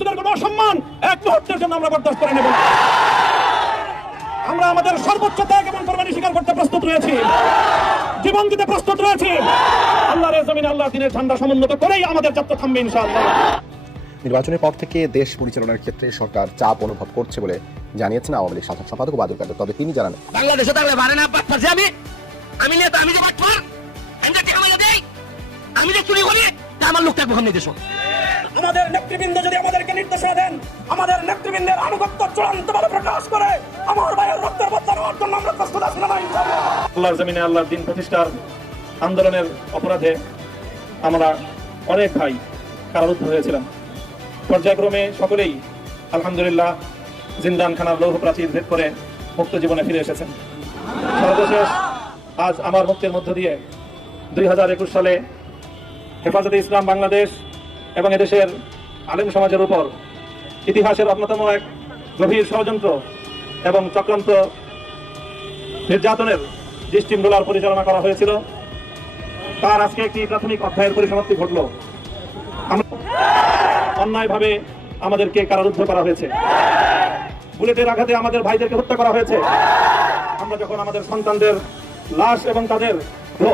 রাসূলের কোনো অসম্মান এক মুহূর্তের জন্য আমরা বরদাস্ত করে নেব না। আমরা আমাদের সর্বোচ্চ ত্যাগ এবং কোরবানি স্বীকার করতে প্রস্তুত রয়েছি, জীবন দিতে প্রস্তুত রয়েছি। আল্লাহর জমিনে আল্লাহর দ্বীনের ঝান্ডা সমুন্নত করেই আমাদের যাত্রা থামবে ইনশাআল্লাহ। নির্বাচনের পর থেকে দেশ পরিচালনার ক্ষেত্রে সরকার চাপ অনুভব করছে বলে জানিয়েছেন আওয়ামী লীগ সাধারণ সম্পাদক ওবায়দুল কাদের। তবে তিনি জানান, বাংলাদেশে থাকলে পারে না পারছি আমি নেতা, আমি যে বাটপার, আমি যে চুরি করি, আমার লোক থাকবো সামনে দেশ। আমাদের নেতৃবৃন্দ যদি আমাদেরকে নির্দেশনা দেন, আমাদের নেতৃবৃন্দের আনুগত্য চূড়ান্তভাবে প্রকাশ করে আমার ভাইয়ের রক্তের বদলা নেওয়ার জন্য আমরা প্রস্তুত আছি না ইনশাআল্লাহ। আল্লাহর জমিনে আল্লাহর দ্বীন প্রতিষ্ঠার আন্দোলনের অপরাধে আমরা অনেক ভাই কারারুদ্ধ হয়েছিলাম। পর্যায়ক্রমে সকলেই আলহামদুলিল্লাহ জিন্দানখানার লৌহ প্রাচীর ভেদ করে মুক্ত জীবনে ফিরে এসেছেন। সর্বশেষ আজ আমার মুক্তির মধ্য দিয়ে 2021 সালে হেফাজতে ইসলাম বাংলাদেশ এবং এদেশের আলেম সমাজের উপর ইতিহাসের অন্যতম এক গভীর ষড়যন্ত্র এবং চক্রান্ত নির্যাতনের যে স্টিমরোলার পরিচালনা করা হয়েছিল, তার আজকে একটি প্রাথমিক অধ্যায়ের পরিসমাপ্তি ঘটল। অন্যায়ভাবে আমাদেরকে কারারুদ্ধ করা হয়েছে, বুলেটের আঘাতে আমাদের ভাইদেরকে হত্যা করা হয়েছে। আমরা যখন আমাদের সন্তানদের লাশ এবং তাদের দেহ,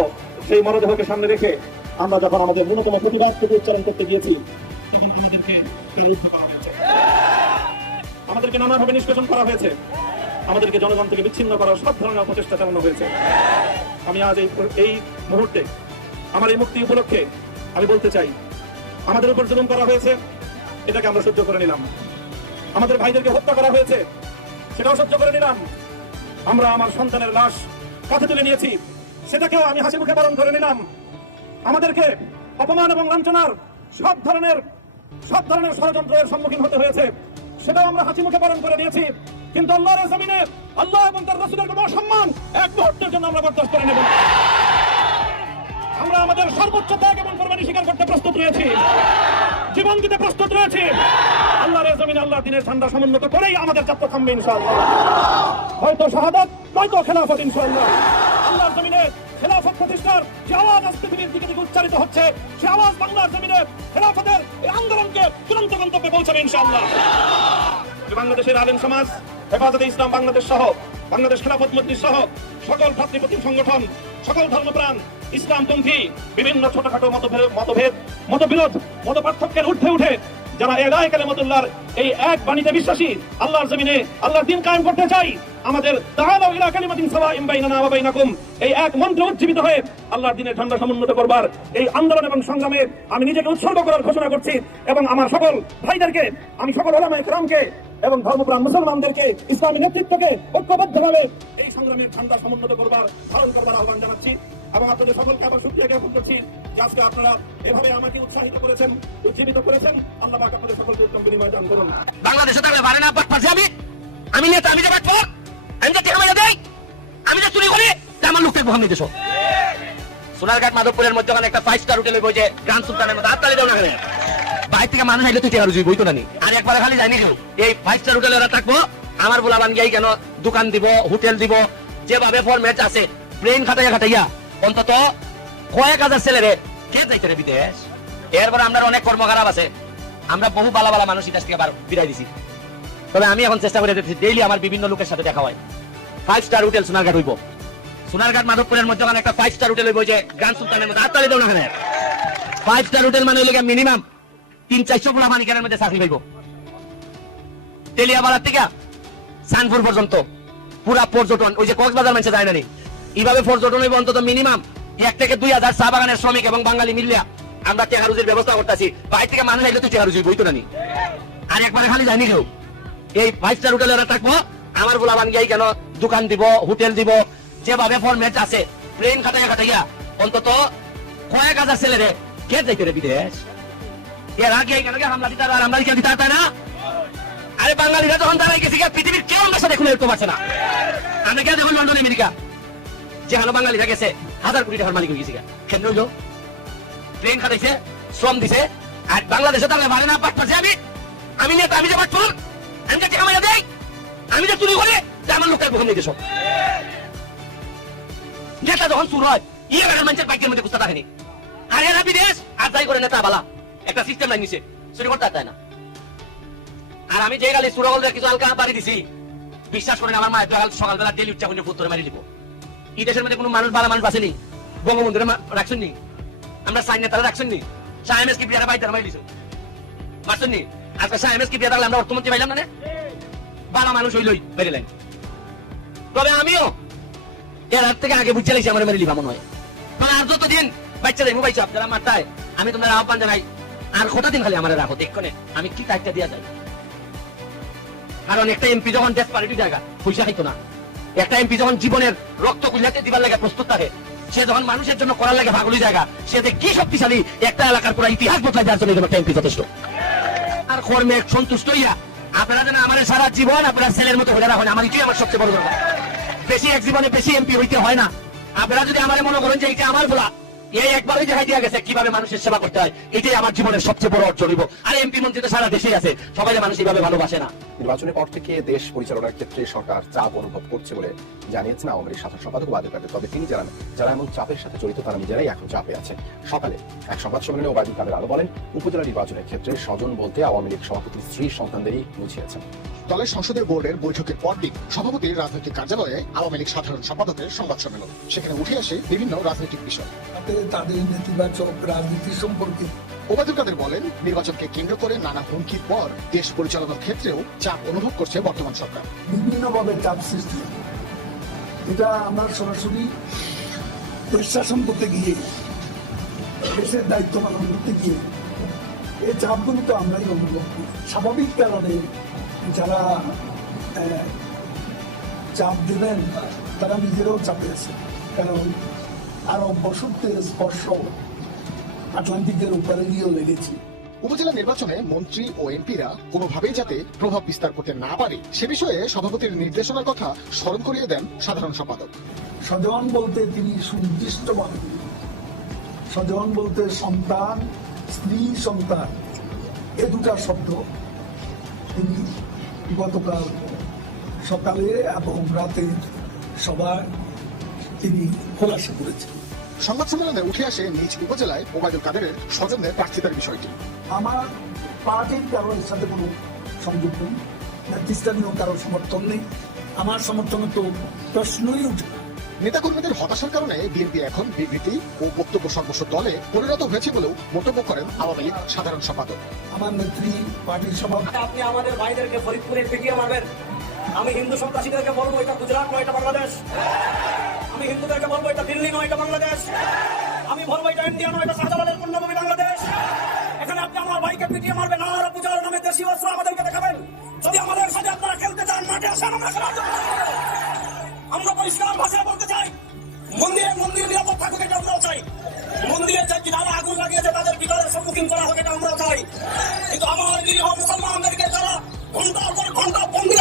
সেই মরদেহকে সামনে রেখে আমরা যখন আমাদের ন্যূনতম প্রতিবাদটুকু উচ্চারণ করতে গিয়েছি, তখন আমাদেরকে কারারুদ্ধ করা হয়েছে, আমাদেরকে নানাভাবে নিষ্কাশন করা হয়েছে, আমাদেরকে জনগণ থেকে বিচ্ছিন্ন করার সব ধরনের অপচেষ্টা চালানো হয়েছে। আমি আজ এই মুহূর্তে আমার এই মুক্তি উপলক্ষে আমি বলতে চাই, আমাদের উপর জুলুম করা হয়েছে, এটাকে আমরা সহ্য করে নিলাম। আমাদের ভাইদেরকে হত্যা করা হয়েছে, সেটাও সহ্য করে নিলাম। আমরা আমার সন্তানের লাশ কাঁধে তুলে নিয়েছি, সেটাকেও আমি হাসি মুখে বরণ করে নিলাম। আমাদেরকে অপমান এবং লাঞ্ছনার সব ধরনের ষড়যন্ত্রের সম্মুখীন হতে হয়েছে, সেটাও আমরা হাসি মুখে বরণ করে নিয়েছি। কিন্তু আল্লাহর জমিনে আল্লাহ এবং তার রাসূলের কোনো অসম্মান এক মুহূর্তের জন্য আমরা বরদাস্ত করে নেব না। আমরা আমাদের সর্বোচ্চ ত্যাগ এবং কোরবানি স্বীকার করতে প্রস্তুত রয়েছি, জীবন দিতে প্রস্তুত রয়েছি। আল্লাহর জমিনে আল্লাহর দ্বীনের ঝান্ডা সমুন্নত করেই আমাদের যাত্রা থামবে ইনশাআল্লাহ। হয়তো শাহাদাত, নয়তো খেলাফত ইনশাআল্লাহ। আল্লাহর জমিনে খেলাফত প্রতিষ্ঠার যে আওয়াজ আজ পৃথিবীর দিকে দিকে উচ্চারিত হচ্ছে, সে আওয়াজ বাংলার জমিনে খেলাফতের এই আন্দোলনকে চূড়ান্ত গন্তব্যে পৌঁছাবে ইনশাআল্লাহ। বাংলাদেশের আলেম সমাজ, হেফাজতে ইসলাম বাংলাদেশ সহ বাংলাদেশ খেলাফত মজলিস সহ সকল ভ্রাতৃপ্রতিম সংগঠন, সকল ধর্মপ্রাণ, ইসলামপন্থী বিভিন্ন ছোটখাটো মতবিরোধ, মত পার্থক্যের ঊর্ধ্বে উঠে যারা এলায় কালিমাতুল্লাহর এই এক বাণীতে বিশ্বাসী, আল্লাহর জমিনে আল্লাহর দ্বীন কায়েম করতে চাই, আমাদের তাআলাউ ইলা কালিমাতিন সাওয়াইন বাইনানা ওয়া বাইনাকুম এই এক মন্ত্রে উজ্জীবিত হয়ে আল্লাহর দ্বীনের ঝান্ডা সমুন্নত করবার এই আন্দোলন এবং সংগ্রামে আমি নিজেকে উৎসর্গ করার ঘোষণা করছি। এবং আমার সকল ভাইদেরকে, আমি সকল উলামায়ে কেরামকে এবং ধর্মপ্রাণ মুসলমানদেরকে, ইসলামী নেতৃত্বকে ঐক্যবদ্ধভাবে এই সংগ্রামের ঝান্ডা সমুন্নত করবার, ধারণ করবার আহ্বান জানাচ্ছি। এবং আপনাদের সকলকে আবার শুকরিয়া জ্ঞাপন করছি যে আজকে আপনারা এভাবে আমাকে উৎসাহিত করেছেন, উজ্জীবিত করেছেন। আল্লাহ পাক আপনাদের সকলকে উত্তম বিনিময় দান করুন। বাংলাদেশে থাকলে পারে না পারছি আমি নেতা, আমি যে বাটপার, আমি যে টেকা দেই, আমি যে চুরি করি, আমার লোক থাকবো সামনে দেশ। সোনারঘাট মাধবপুরের মধ্যে একটা 5 স্টার হোটেলে বইছে গ্রান্ড সুলতানের মধ্যে হাততালি দাও না কেন? বাইরে থেকে মানুষ আইলে তুই টেকা রুজি বইতো না নি। আর একবার খালি যায়নি কেউ, এই 5 স্টার হোটেলে ওরা থাকবো, আমার বলা বান গিয়ে কেন দোকান দিব, হোটেল দিব, যেভাবে ফরম্যাট আছে ব্রেন খাটাইয়া অন্তত কয়েক হাজার ছেলেরে কে যাইতে রে বিদেশ। এরপরে আমরা অনেক কর্ম খারাপ আছে, আমরা বহু বালা বালা মানুষ দেশ থেকে বিদায় দিছি। তবে আমি এখন চেষ্টা করে দেখছি ডেইলি আমার বিভিন্ন লোকের সাথে দেখা হয়। 5 স্টার হোটেল সোনারঘাট হইব, সোনারঘাট মাধবপুরের মধ্যে একটা 5 স্টার হোটেল হইব যে গ্রান্ড সুলতানের মধ্যে হাততালি দাও না কেন? 5 স্টার হোটেল মানে হইল মিনিমাম 300-400 পোলা মানিকের মধ্যে চাকরি পাইব। তেলিয়াবাড়ার থেকে সানপুর পর্যন্ত পুরা পর্যটন, ওই যে কক্সবাজার মানুষ যায় না নি, এইভাবে পর্যটন হইব অন্তত মিনিমাম 1 থেকে 2,000 চা বাগানের শ্রমিক এবং বাঙালি মিলিয়া আমরা টেকা রুজির ব্যবস্থা করতেছি। বাইরে থেকে মানুষ আইলে তুই টেকা রুজি বইতো না নি। আর একবারে খালি যায়নি কেউ, এই 5 স্টার হোটেলে ওরা থাকবো, আমার বলা বান গিয়ে কেন দোকান দিব, হোটেল দিব, যেভাবে ফরম্যাট আছে ব্রেন খাটাইয়া অন্তত কয়েক হাজার ছেলেরে কে যাইতে রে বিদেশ। এর আগে কেন হামলা দিতে আর আমরা দিতে তাই না? আরে বাঙালিরা যখন দাঁড়াই গেছি, পৃথিবীর কেউ আমরা সাথে খুলে উঠতে পারছে না। আমি কে দেখুন লন্ডন আমেরিকা যেখানে বাঙালিরা গেছে 1000 কোটি টাকার মালিক হয়ে গেছে, কেন হইল? ট্রেন খাটাইছে, শ্রম দিছে। আর বাংলাদেশে তাহলে পারে না পারছি আমি নেতা, আমি যে বাটপার, আমি যে টেকা দেই, আমি যে চুরি করি, আমার লোকের ভূমি দেশ। নেতা যখন চুর হয় মানুষের বাইকের মধ্যে বুঝতে থাকেনি। আর এরা বিদেশ আর যাই করে নেতা বালা একটা সিস্টেম লাইন নিছে, চুরি করতে চায় না। আর আমি যে গালি সুরগলদের কিছু হালকা বাড়ি দিছি, বিশ্বাস করেন আমার মায়ের গাল সকালবেলা ডেলি উচ্চা করে ফুট করে মারি দিব। এই দেশের মধ্যে কোনো মানুষ ভালো মানুষ বাঁচেনি, বঙ্গবন্ধুরে রাখছেন নি, আমরা সাইন নেতারা রাখছেন নি, শাহেমেস কি বিয়ারা বাইতারা মারি দিছো মারছেন নি। আজকে শাহেমেস কি বিয়া থাকলে আমরা অর্থমন্ত্রী পাইলাম না, ভালো মানুষ হইলই বেরিলেন। তবে আমিও এর হাত থেকে আগে বুঝতে লাগছি আমার মেরে লিবা মনে হয়। মানে আর যতদিন বাচ্চা দেয় মোবাইল চাপ যারা মারতায়, আমি তোমাদের আহ্বান জানাই আর কটা দিন খালি আমার রাখো, দেখনে আমি কি দায়িত্ব দিয়া যাই। কারণ একটা এমপি যখন ডেসপারেটি জায়গা পয়সা খাইতো না, একটা এমপি যখন জীবনের রক্ত কুলিয়াতে দিবার লাগে প্রস্তুত থাকে, সে যখন মানুষের জন্য করার লাগে ভাগুলি জায়গা, সে যে কি শক্তিশালী একটা এলাকার পুরো ইতিহাস বদলাই দেওয়ার জন্য একটা এমপি যথেষ্ট। আর কর্মে সন্তুষ্ট হইয়া আপনারা যেন আমার সারা জীবন আপনারা ছেলের মতো হয়ে রাখেন, আমার এটাই আমার সবচেয়ে বড় কথা। বেশি এক জীবনে বেশি এমপি হইতে হয় না। আপনারা যদি আমার মনে করেন যে এটা আমার বলা, এই একবারই দেখাই দিয়া গেছে কিভাবে মানুষের সেবা করতে হয়, এটাই আমার জীবনের সবচেয়ে বড় অর্জন হইব। আর এমপি মন্ত্রী তো সারা দেশে আছে, সবাই মানুষ এইভাবে ভালোবাসে না। নির্বাচনের পর থেকে দেশ পরিচালনার ক্ষেত্রে সরকার চাপ অনুভব করছে বলে জানিয়েছেন আওয়ামী লীগ সাধারণ সম্পাদক ওবায়দুল কাদের। তবে তিনি জানান, যারা এমন চাপের সাথে জড়িত তারা নিজেরাই এখন চাপে আছে। সকালে এক সংবাদ সম্মেলনে ওবায়দুল কাদের আরো বলেন, উপজেলা নির্বাচনের ক্ষেত্রে স্বজন বলতে আওয়ামী লীগ সভাপতির স্ত্রীর সন্তানদেরই বুঝিয়েছেন। দলের সংসদের বোর্ডের বৈঠকের পরদিন সভাপতির রাজনৈতিক কার্যালয়ে আওয়ামী লীগ সাধারণ সম্পাদকের সংবাদ সম্মেলন। সেখানে উঠে আসে বিভিন্ন রাজনৈতিক বিষয়। তাদের নেতিবাচক রাজনীতি সম্পর্কে ওবায়দুল কাদের বলেন, নির্বাচনকে কেন্দ্র করে নানা হুমকির পর দেশ পরিচালনার ক্ষেত্রেও চাপ অনুভব করছে বর্তমান সরকার। বিভিন্নভাবে চাপ সৃষ্টি, এটা আমরা সরাসরি দেশ শাসন করতে গিয়ে, দেশের দায়িত্ব পালন করতে গিয়ে এই চাপগুলো তো আমরাই অনুভব করি। স্বাভাবিক কারণে যারা চাপ দেবেন তারা নিজেরাও চাপে আছে, কারণ আরো বছরের স্পর্শ আটলান্টিকের উপরে গিয়েও লেগেছি। উপজেলা নির্বাচনে মন্ত্রী ও এমপিরা কোনোভাবেই যাতে প্রভাব বিস্তার করতে না পারে সে বিষয়ে সভাপতির নির্দেশনার কথা স্মরণ করিয়ে দেন সাধারণ সম্পাদক। স্বজন বলতে তিনি সুনির্দিষ্ট মানুষ, স্বজন বলতে সন্তান, স্ত্রী, সন্তান, এ দুটা শব্দ তিনি গতকাল সকালে এবং রাতে সবাই তিনি খোলাসা করেছেন। সংবাদ সম্মেলনে উঠে আসে নিজ উপজেলায় ওবায়দুল কাদেরের স্বজনদের প্রার্থিতার বিষয়টি। আমার পার্টির কারোর সাথে কোনো সংযোগ নেই, নেতৃস্থানীয় কারোর সমর্থন নেই, আমার সমর্থনে তো প্রশ্নই উঠে না। নেতাকর্মীদের হতাশার কারণে বিএনপি এখন বিবৃতি ও বক্তব্য সর্বস্ব দলে পরিণত হয়েছে বলেও মন্তব্য করেন আওয়ামী লীগ সাধারণ সম্পাদক। আমার নেত্রী পার্টির সভাপতি, আপনি আমাদের ভাইদেরকে ফরিদপুরে পিটিয়ে মারবেন, আমি হিন্দু সন্ত্রাসীদেরকে বলবো এটা গুজরাট নয়, এটা বাংলাদেশ। আমি হিন্দুদেরকে বলবো এটা দিল্লি নয়, এটা বাংলাদেশ। আমি বলবো এটা ইন্ডিয়া নয়, এটা শাহজালালের পূর্ণভূমি বাংলাদেশ। এখানে আপনি আমার ভাইকে পিটিয়ে মারবেন আর পূজার নামে দেশীয় অস্ত্র আমাদেরকে দেখাবেন। যদি আমাদের সাথে আপনারা খেলতে চান, মাঠে আসেন, আমরা খেলার জন্য। আমরা পরিষ্কার ভাষায় বলতে চাই, মন্দির নিরাপদ থাকুক, এটা আমরাও চাই। মন্দিরে যে যারা আগুন লাগিয়েছে তাদের বিপদের সম্মুখীন করা হোক, এটা আমরাও চাই। কিন্তু আমার নিরীহ মুসলমানদেরকে যারা ঘন্টার পর ঘন্টা বন্দী